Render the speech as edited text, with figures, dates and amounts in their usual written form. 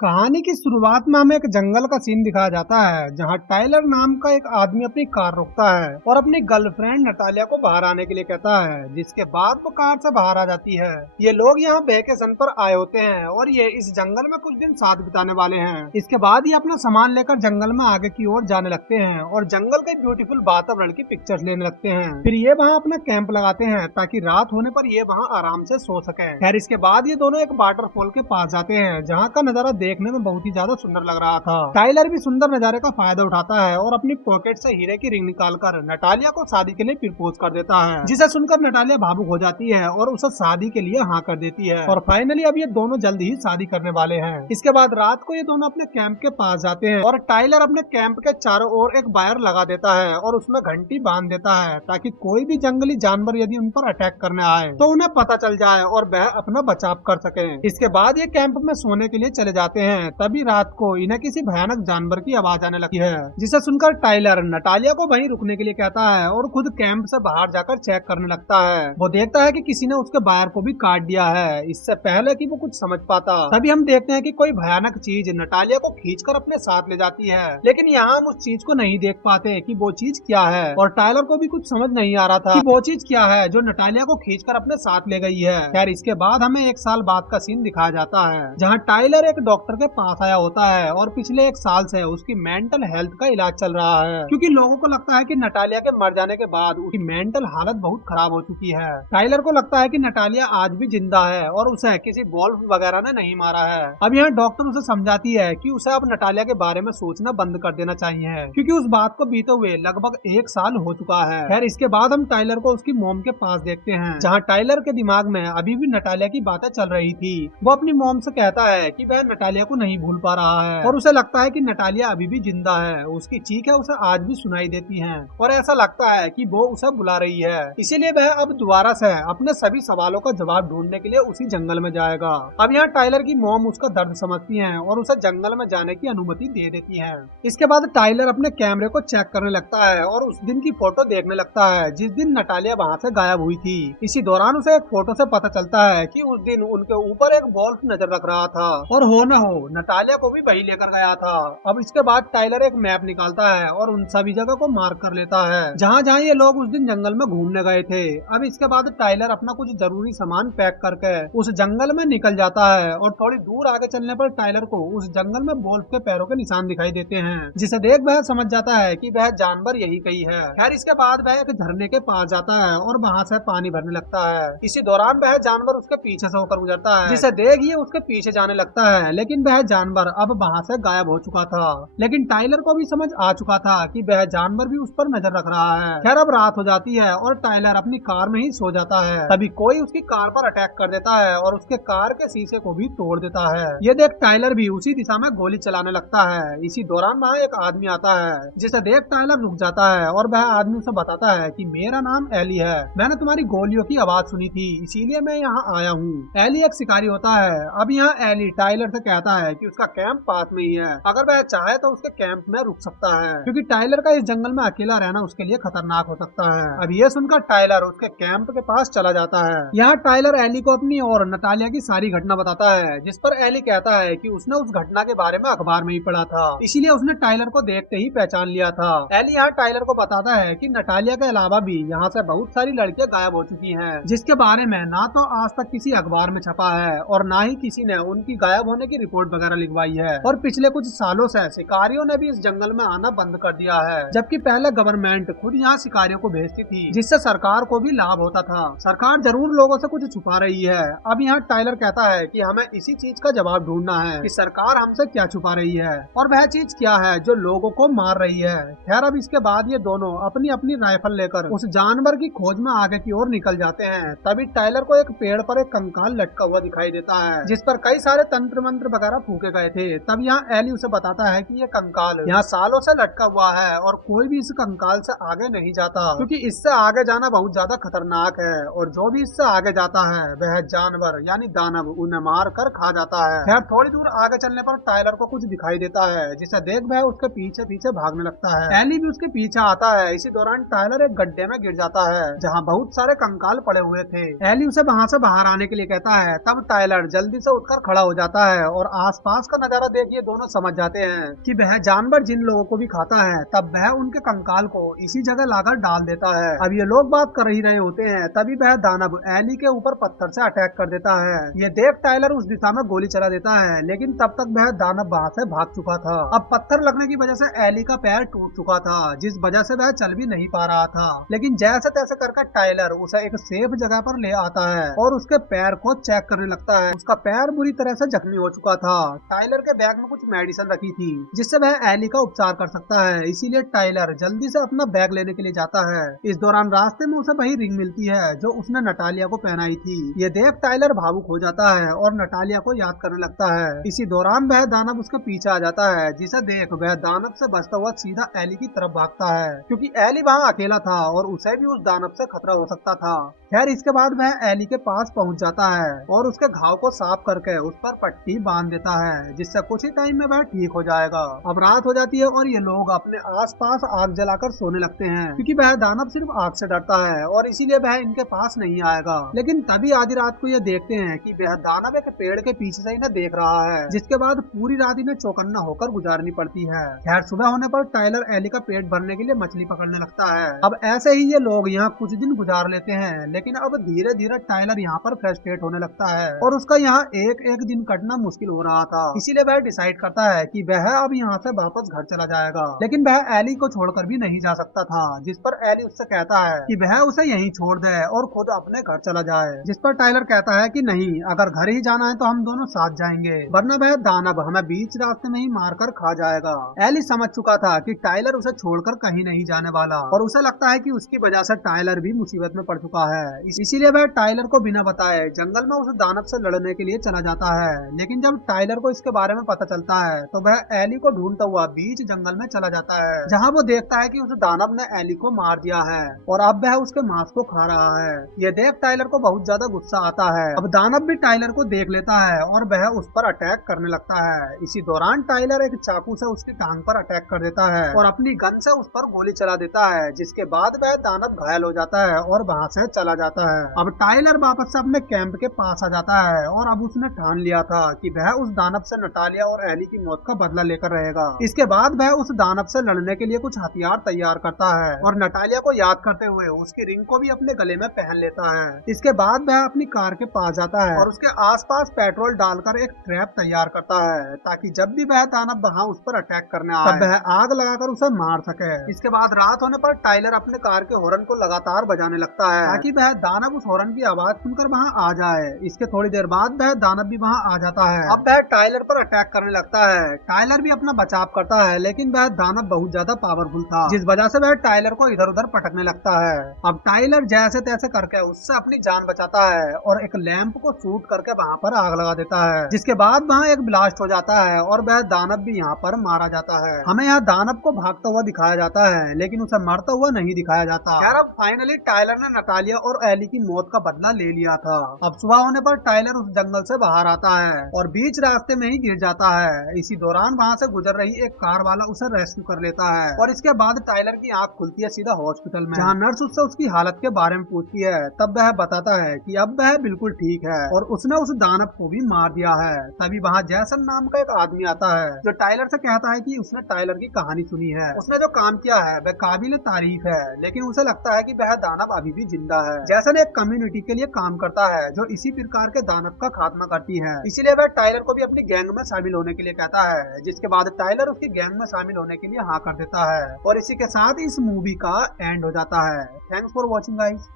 कहानी की शुरुआत में हमें एक जंगल का सीन दिखाया जाता है जहां टाइलर नाम का एक आदमी अपनी कार रोकता है और अपनी गर्लफ्रेंड नटालिया को बाहर आने के लिए कहता है, जिसके बाद वो कार से बाहर आ जाती है। ये लोग यहाँ वेकेशन पर आए होते हैं और ये इस जंगल में कुछ दिन साथ बिताने वाले हैं। इसके बाद ये अपना सामान लेकर जंगल में आगे की ओर जाने लगते हैं और जंगल के ब्यूटीफुल वातावरण की पिक्चर्स लेने लगते हैं। फिर ये वहाँ अपना कैंप लगाते हैं ताकि रात होने पर ये वहाँ आराम से सो सके। खैर इसके बाद ये दोनों एक वाटरफॉल के पास जाते हैं जहाँ का नजारा देखने में बहुत ही ज्यादा सुंदर लग रहा था। टाइलर भी सुंदर नजारे का फायदा उठाता है और अपनी पॉकेट से हीरे की रिंग निकालकर नटालिया को शादी के लिए प्रपोज कर देता है, जिसे सुनकर नटालिया भावुक हो जाती है और उसे शादी के लिए हाँ कर देती है। और फाइनली अब ये दोनों जल्द ही शादी करने वाले हैं। इसके बाद रात को ये दोनों अपने कैंप के पास जाते हैं और टाइलर अपने कैंप के चारों ओर एक वायर लगा देता है और उसमें घंटी बांध देता है ताकि कोई भी जंगली जानवर यदि उन पर अटैक करने आए तो उन्हें पता चल जाए और वह अपना बचाव कर सके। इसके बाद ये कैंप में सोने के लिए चले जाते हैं। तभी रात को इन्हें किसी भयानक जानवर की आवाज आने लगती है, जिसे सुनकर टाइलर नटालिया को वहीं रुकने के लिए कहता है और खुद कैंप से बाहर जाकर चेक करने लगता है। वो देखता है कि किसी ने उसके वायर को भी काट दिया है, इससे पहले कि वो कुछ समझ पाता। तभी हम देखते हैं कि कोई भयानक चीज नटालिया को खींचकर अपने साथ ले जाती है, लेकिन यहाँ हम उस चीज को नहीं देख पाते कि वो चीज क्या है और टाइलर को भी कुछ समझ नहीं आ रहा था कि वो चीज क्या है जो नटालिया को खींचकर अपने साथ ले गई है। खैर इसके बाद हमें एक साल बाद का सीन दिखाया जाता है जहाँ टाइलर एक डॉक्टर के पास आया होता है और पिछले एक साल से उसकी मेंटल हेल्थ का इलाज चल रहा है, क्योंकि लोगों को लगता है कि नटालिया के मर जाने के बाद उसकी मेंटल हालत बहुत खराब हो चुकी है। टाइलर को लगता है कि नटालिया आज भी जिंदा है और उसे किसी वॉल्फ वगैरह ने नहीं मारा है। अब यहाँ डॉक्टर उसे समझाती है कि उसे अब नटालिया के बारे में सोचना बंद कर देना चाहिए, क्योंकि उस बात को बीते हुए लगभग एक साल हो चुका है। खैर इसके बाद हम टाइलर को उसकी मोम के पास देखते हैं जहाँ टाइलर के दिमाग में अभी भी नटालिया की बातें चल रही थी। वो अपनी मोम से कहता है कि वह नटालिया को नहीं भूल पा रहा है और उसे लगता है कि नटालिया अभी भी जिंदा है। उसकी चीखें उसे आज भी सुनाई देती हैं और ऐसा लगता है कि वो उसे बुला रही है। इसीलिए वह अब दोबारा से अपने सभी सवालों का जवाब ढूंढने के लिए उसी जंगल में जाएगा। अब यहाँ टाइलर की मॉम उसका दर्द समझती है और उसे जंगल में जाने की अनुमति दे देती है। इसके बाद टाइलर अपने कैमरे को चेक करने लगता है और उस दिन की फोटो देखने लगता है जिस दिन नटालिया वहाँ से गायब हुई थी। इसी दौरान उसे एक फोटो से पता चलता है कि उस दिन उनके ऊपर एक वॉल्फ नजर रख रहा था और हो न हो नटालिया को भी वही लेकर गया था। अब इसके बाद टाइलर एक मैप निकालता है और उन सभी जगह को मार्क कर लेता है जहाँ जहाँ ये लोग उस दिन जंगल में घूमने गए थे। अब इसके बाद टाइलर अपना कुछ जरूरी सामान पैक करके उस जंगल में निकल जाता है और थोड़ी दूर आगे चलने पर टाइलर को उस जंगल में वॉल्फ के पैरों के निशान दिखाई देते हैं, जिसे देख वह समझ जाता है कि वह जानवर यही कहीं है। खैर इसके बाद वह एक झरने के पास जाता है और वहाँ से पानी भरने लगता है। इसी दौरान वह जानवर उसके पीछे से होकर गुजरता है, जिसे देख ये उसके पीछे जाने लगता है, लेकिन वह जानवर अब वहाँ से गायब हो चुका था। लेकिन टाइलर को भी समझ आ चुका था कि वह जानवर भी उस पर नजर रख रहा है। खैर अब रात हो जाती है और टाइलर अपनी कार में ही सो जाता है। तभी कोई उसकी कार पर अटैक कर देता है और उसके कार के शीशे को भी तोड़ देता है। ये देख टाइलर भी उसी दिशा में गोली चलाने लगता है। इसी दौरान वहाँ एक आदमी आता है, जिसे देख टाइलर रुक जाता है और वह आदमी उसे बताता है कि मेरा नाम एली है, मैंने तुम्हारी गोलियों की आवाज सुनी थी इसीलिए मैं यहाँ आया हूँ। एली एक शिकारी होता है। अब यहाँ एली टाइलर से कहता है कि उसका कैंप पास में ही है, अगर वह चाहे तो उसके कैंप में रुक सकता है, क्योंकि टाइलर का इस जंगल में अकेला रहना उसके लिए खतरनाक हो सकता है। अब ये सुनकर टाइलर उसके कैंप के पास चला जाता है। यहाँ टाइलर एली को अपनी और नटालिया की सारी घटना बताता है, जिस पर एली कहता है कि उसने उस घटना के बारे में अखबार में ही पढ़ा था, इसीलिए उसने टाइलर को देखते ही पहचान लिया था। एली यहाँ टाइलर को बताता है कि नटालिया के अलावा भी यहाँ से बहुत सारी लड़कियां गायब हो चुकी हैं, जिसके बारे में ना तो आज तक किसी अखबार में छपा है और ना ही किसी ने उनकी गायब होने की रिपोर्ट वगैरह लिखवाई है। और पिछले कुछ सालों से शिकारियों ने भी इस जंगल में आना बंद कर दिया है, जबकि पहले गवर्नमेंट खुद यहाँ शिकारियों को भेजती थी, जिससे सरकार को भी लाभ होता था। सरकार जरूर लोगों से कुछ छुपा रही है। अब यहाँ टाइलर कहता है कि हमें इसी चीज का जवाब ढूंढना है कि सरकार हमसे क्या छुपा रही है और वह चीज क्या है जो लोगों को मार रही है। खैर अब इसके बाद ये दोनों अपनी अपनी राइफल लेकर उस जानवर की खोज में आगे की ओर निकल जाते हैं। तभी टाइलर को एक पेड़ पर एक कंकाल लटका हुआ दिखाई देता है, जिस पर कई सारे तंत्र मंत्र वगैरह फूके गए थे। तब यहाँ एली उसे बताता है कि ये कंकाल यहाँ सालों से लटका हुआ है और कोई भी इस कंकाल से आगे नहीं जाता, क्योंकि इससे आगे जाना बहुत ज्यादा खतरनाक है और जो भी इससे आगे जाता है वह जानवर यानी दानव उन्हें मार कर खा जाता है। खैर थोड़ी दूर आगे चलने पर टाइलर को कुछ दिखाई देता है, जिसे देख वह उसके पीछे पीछे भागने लगता है। एली भी उसके पीछे आता है। इसी दौरान टाइलर एक गड्ढे में गिर जाता है जहाँ बहुत सारे कंकाल पड़े हुए थे। एली उसे वहाँ से बाहर आने के लिए कहता है। तब टाइलर जल्दी से उठकर खड़ा हो जाता है और आसपास का नजारा देखिए दोनों समझ जाते हैं कि वह जानवर जिन लोगों को भी खाता है तब वह उनके कंकाल को इसी जगह लाकर डाल देता है। अब ये लोग बात कर ही रहे होते हैं तभी वह दानव एली के ऊपर पत्थर से अटैक कर देता है। ये देख टाइलर उस दिशा में गोली चला देता है, लेकिन तब तक वह दानव वहाँ से भाग चुका था। अब पत्थर लगने की वजह से एली का पैर टूट चुका था, जिस वजह से वह चल भी नहीं पा रहा था। लेकिन जैसे तैसे करके टाइलर उसे एक सेफ जगह पर ले आता है और उसके पैर को चेक करने लगता है। उसका पैर बुरी तरह से जख्मी हो चुका था। टाइलर के बैग में कुछ मेडिसिन रखी थी जिससे वह एली का उपचार कर सकता है, इसीलिए टाइलर जल्दी से अपना बैग लेने के लिए जाता है। इस दौरान रास्ते में उसे वही रिंग मिलती है जो उसने नटालिया को पहनाई थी। ये देख टाइलर भावुक हो जाता है और नटालिया को याद करने लगता है। इसी दौरान वह दानव उसके पीछे आ जाता है, जिसे देख वह दानव से बचता हुआ सीधा एली की तरफ भागता है, क्योंकि एली वहाँ अकेला था और उसे भी उस दानव से खतरा हो सकता था। खैर इसके बाद वह एली के पास पहुंच जाता है और उसके घाव को साफ करके उस पर पट्टी बांध देता है, जिससे कुछ ही टाइम में वह ठीक हो जाएगा। अब रात हो जाती है और ये लोग अपने आसपास आग जलाकर सोने लगते हैं, क्योंकि वह दानव सिर्फ आग से डरता है और इसीलिए वह इनके पास नहीं आएगा। लेकिन तभी आधी रात को ये देखते हैं कि वह दानव एक पेड़ के पीछे से इन्हें देख रहा है, जिसके बाद पूरी रात इन्हें चौकन्ना होकर गुजारनी पड़ती है। खैर सुबह होने पर टाइलर एली का पेट भरने के लिए मछली पकड़ने लगता है। अब ऐसे ही ये लोग यहाँ कुछ दिन गुजार लेते हैं, लेकिन अब धीरे धीरे टाइलर यहाँ पर फ्रस्ट्रेट होने लगता है और उसका यहाँ एक एक दिन कटना मुश्किल हो रहा था। इसीलिए वह डिसाइड करता है कि वह अब यहाँ से वापस घर चला जाएगा, लेकिन वह एली को छोड़कर भी नहीं जा सकता था, जिस पर एली उससे कहता है कि वह उसे यहीं छोड़ दे और खुद अपने घर चला जाए। जिस पर टाइलर कहता है कि नहीं, अगर घर ही जाना है तो हम दोनों साथ जाएंगे, वरना वह दानव हमें बीच रास्ते में ही मारकर खा जाएगा। एली समझ चुका था कि टाइलर उसे छोड़कर कहीं नहीं जाने वाला और उसे लगता है कि उसकी वजह से टाइलर भी मुसीबत में पड़ चुका है। इसीलिए वह टाइलर को बिना बताए जंगल में उस दानव से लड़ने के लिए चला जाता है। लेकिन जब टाइलर को इसके बारे में पता चलता है तो वह एली को ढूंढता हुआ बीच जंगल में चला जाता है, जहाँ वो देखता है कि उस दानव ने एली को मार दिया है और अब वह उसके मांस को खा रहा है। ये देख टाइलर को बहुत ज्यादा गुस्सा आता है। अब दानव भी टाइलर को देख लेता है और वह उस पर अटैक करने लगता है। इसी दौरान टाइलर एक चाकू से उसकी टांग पर अटैक कर देता है और अपनी गन से उस पर गोली चला देता है, जिसके बाद वह दानव घायल हो जाता है और वहाँ से चला जाता है। अब टाइलर वापस से अपने कैंप के पास आ जाता है और अब उसने ठान लिया था कि वह उस दानव से नटालिया और एली की मौत का बदला लेकर रहेगा। इसके बाद वह उस दानव से लड़ने के लिए कुछ हथियार तैयार करता है और नटालिया को याद करते हुए उसकी रिंग को भी अपने गले में पहन लेता है। इसके बाद वह अपनी कार के पास जाता है और उसके आसपास पेट्रोल डालकर एक ट्रैप तैयार करता है, ताकि जब भी वह दानव वहाँ उस पर अटैक करने आए तब वह आग लगाकर उसे मार सके। इसके बाद रात होने पर टाइलर अपने कार के हॉर्न को लगातार बजाने लगता है, ताकि वह दानव उस हॉर्न की आवाज सुनकर वहाँ आ जाए। इसके थोड़ी देर बाद वह दानव भी वहाँ आ जाता है। अब वह टाइलर पर अटैक करने लगता है। टाइलर भी अपना बचाव करता है, लेकिन वह दानव बहुत ज्यादा पावरफुल था, जिस वजह से वह टाइलर को इधर उधर पटकने लगता है। अब टाइलर जैसे तैसे करके उससे अपनी जान बचाता है और एक लैंप को शूट करके वहाँ पर आग लगा देता है, जिसके बाद वहाँ एक ब्लास्ट हो जाता है और वह दानव भी यहाँ पर मारा जाता है। हमें यहाँ दानव को भागता हुआ दिखाया जाता है, लेकिन उसे मरता हुआ नहीं दिखाया जाता। यार अब फाइनली टाइलर ने नटालिया और एली की मौत का बदला ले लिया था। अब सुबह होने पर टाइलर उस जंगल से बाहर आता है और बीच रास्ते में ही गिर जाता है। इसी दौरान वहाँ से गुजर रही एक कार वाला उसे रेस्क्यू कर लेता है और इसके बाद टाइलर की आंख खुलती है सीधा हॉस्पिटल में, जहाँ नर्स उससे उसकी हालत के बारे में पूछती है। तब वह बताता है कि अब वह बिल्कुल ठीक है और उसने उस दानव को भी मार दिया है। तभी वहाँ जैसन नाम का एक आदमी आता है जो टाइलर से कहता है कि उसने टाइलर की कहानी सुनी है, उसने जो काम किया है वह काबिल तारीफ है, लेकिन उसे लगता है कि वह दानव अभी भी जिंदा है। जैसन एक कम्युनिटी के लिए काम करता है जो इसी प्रकार के दानव का खात्मा करती है, इसीलिए वह टाइलर को भी अपनी गैंग में शामिल होने के लिए कहता है, जिसके बाद टाइलर उसकी गैंग में शामिल होने के लिए हाँ कर देता है। और इसी के साथ इस मूवी का एंड हो जाता है। Thanks for watching guys.